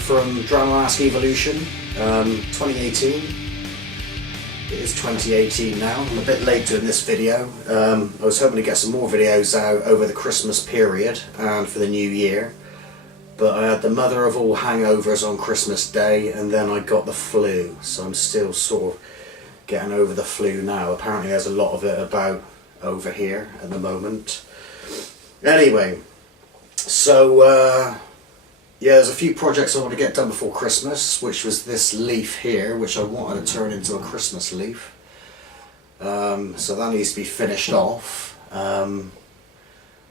from Drama Mask Evolution, 2018. It is 2018 now. I'm a bit late doing this video. I was hoping to get some more videos out over the Christmas period and for the new year, but I had the mother of all hangovers on Christmas Day and then I got the flu, so I'm still sort of getting over the flu now. Apparently there's a lot of it about over here at the moment. Anyway, so yeah, there's a few projects I want to get done before Christmas, which was this leaf here, which I wanted to turn into a Christmas leaf. So that needs to be finished off.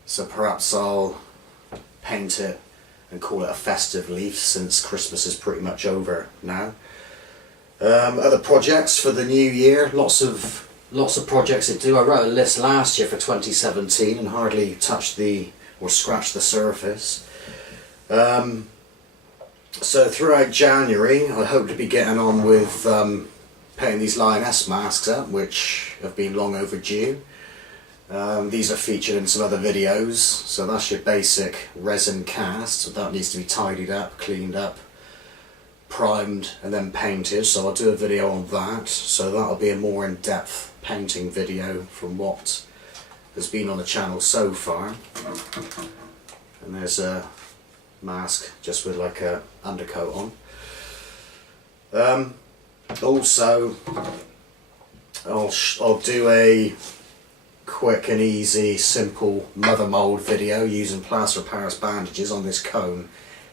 So perhaps I'll paint it and call it a festive leaf, since Christmas is pretty much over now. Other projects for the new year, lots of projects to do. I wrote a list last year for 2017 and hardly touched or scratched the surface. So throughout January I hope to be getting on with painting these lioness masks up, which have been long overdue. These are featured in some other videos, so that's your basic resin cast. So that needs to be tidied up, cleaned up, primed and then painted, so I'll do a video on that. So that'll be a more in-depth painting video from what has been on the channel so far. And there's a mask just with like a undercoat on. Also I'll do a quick and easy simple mother mold video using plaster of Paris bandages on this cone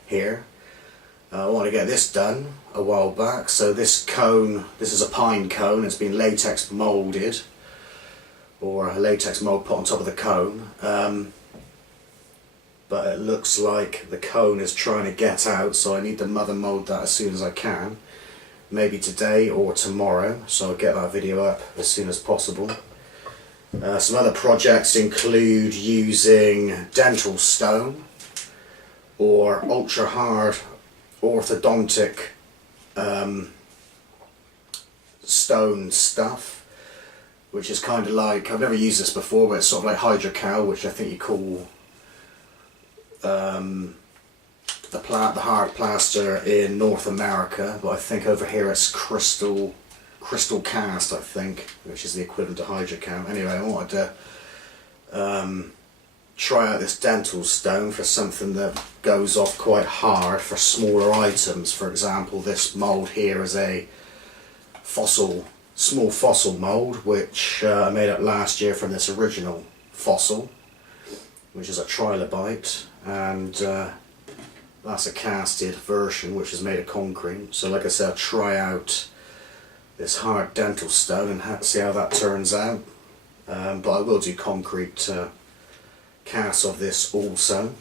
here. I want to get this done a while back. So this cone, this is a pine cone, it's been latex molded, or a latex mold put on top of the cone. But it looks like the cone is trying to get out, so I need to mother mold that as soon as I can. Maybe today or tomorrow, so I'll get that video up as soon as possible. Some other projects include using dental stone or ultra hard orthodontic stone stuff, which is kind of like, I've never used this before, but it's sort of like hydrocal, which I think you call the hard plaster in North America, but I think over here it's crystal cast, I think, which is the equivalent to hydrocal. Anyway, I wanted to try out this dental stone for something that goes off quite hard for smaller items. For example, this mould here is a small fossil mould, which I made up last year from this original fossil, which is a trilobite, and that's a casted version which is made of concrete. So like I said, I'll try out this hard dental stone and see how that turns out, but I will do concrete casts of this also.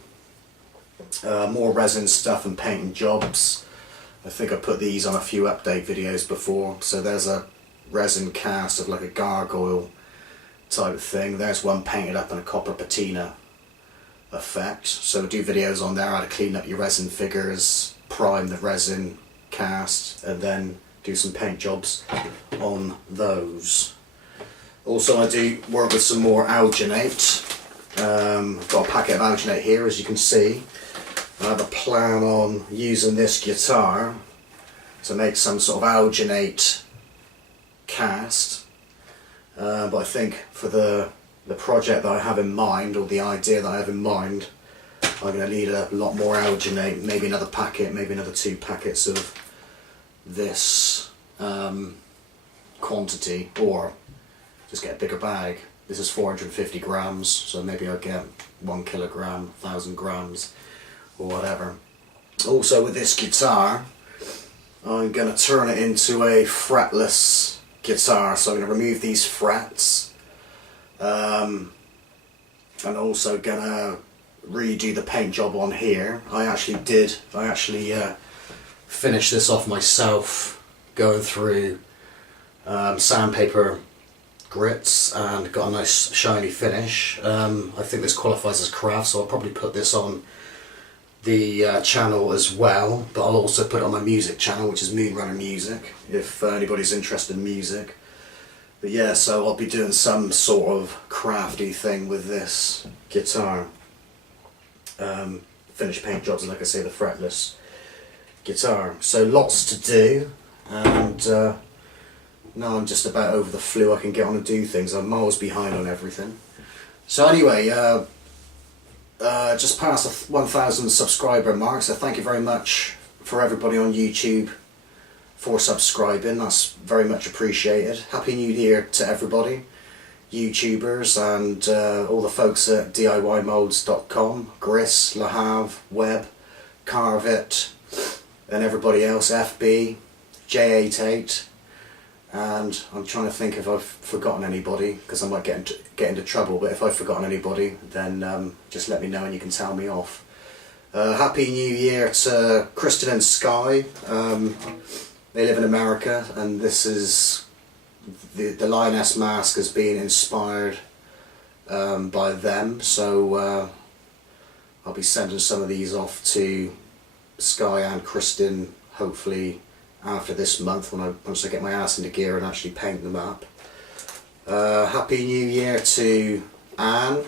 More resin stuff and painting jobs. I think I put these on a few update videos before. So there's a resin cast of like a gargoyle type of thing. There's one painted up in a copper patina effect. So do videos on there how to clean up your resin figures, prime the resin cast, and then do some paint jobs on those. Also, I do work with some more alginate. I've got a packet of alginate here, as you can see. I have a plan on using this guitar to make some sort of alginate cast, but I think for the project that I have in mind, or the idea that I have in mind, I'm going to need a lot more alginate, maybe another packet, maybe another 2 packets of this quantity, or just get a bigger bag. This is 450 grams, so maybe I'll get 1 kilogram, 1,000 grams, or whatever. Also with this guitar, I'm going to turn it into a fretless guitar, so I'm going to remove these frets, and also going to redo the paint job on here. I actually finished this off myself, going through sandpaper grits, and got a nice shiny finish. I think this qualifies as craft, so I'll probably put this on the channel as well, but I'll also put it on my music channel, which is Moonrunner Music, if anybody's interested in music. But yeah, so I'll be doing some sort of crafty thing with this guitar. Finished paint jobs, and like I say, the fretless guitar. So lots to do, and now I'm just about over the flu. I can get on and do things. I'm miles behind on everything. So anyway, just past the 1,000 subscriber mark, so thank you very much for everybody on YouTube for subscribing. That's very much appreciated. Happy New Year to everybody, YouTubers, and all the folks at DIYmolds.com, Gris, Le Havre, Web, Carvit, and everybody else, FB, J88, and I'm trying to think if I've forgotten anybody, because I might get into trouble, but if I've forgotten anybody, then just let me know and you can tell me off. Happy New Year to Kristen and Sky. They live in America, and this is the lioness mask has been inspired by them, so I'll be sending some of these off to Sky and Kristen hopefully after this month, once I get my ass into gear and actually paint them up. Happy New Year to Anne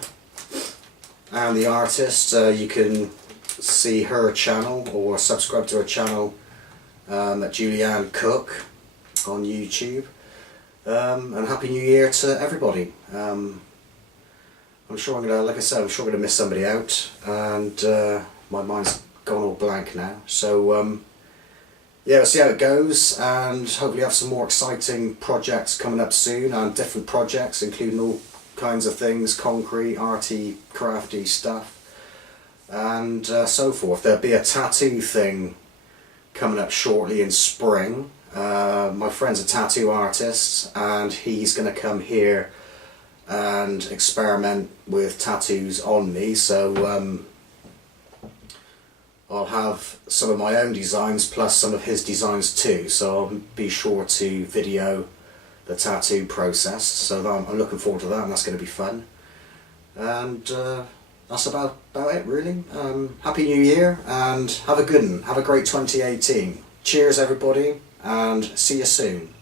the artist. You can see her channel or subscribe to her channel at Julianne Cook on YouTube. And Happy New Year to everybody. I'm sure I'm gonna, like I said, I'm sure I'm gonna miss somebody out, and my mind's gone all blank now. So yeah, we'll see how it goes, and hopefully have some more exciting projects coming up soon, and different projects including all kinds of things, concrete, arty, crafty stuff, and so forth. There'll be a tattoo thing coming up shortly in spring. My friend's a tattoo artist, and he's going to come here and experiment with tattoos on me, so I'll have some of my own designs plus some of his designs too, so I'll be sure to video the tattoo process, so I'm looking forward to that, and that's going to be fun. And that's about it really. Happy New Year, and have a good one. Have a great 2018. Cheers everybody, and see you soon.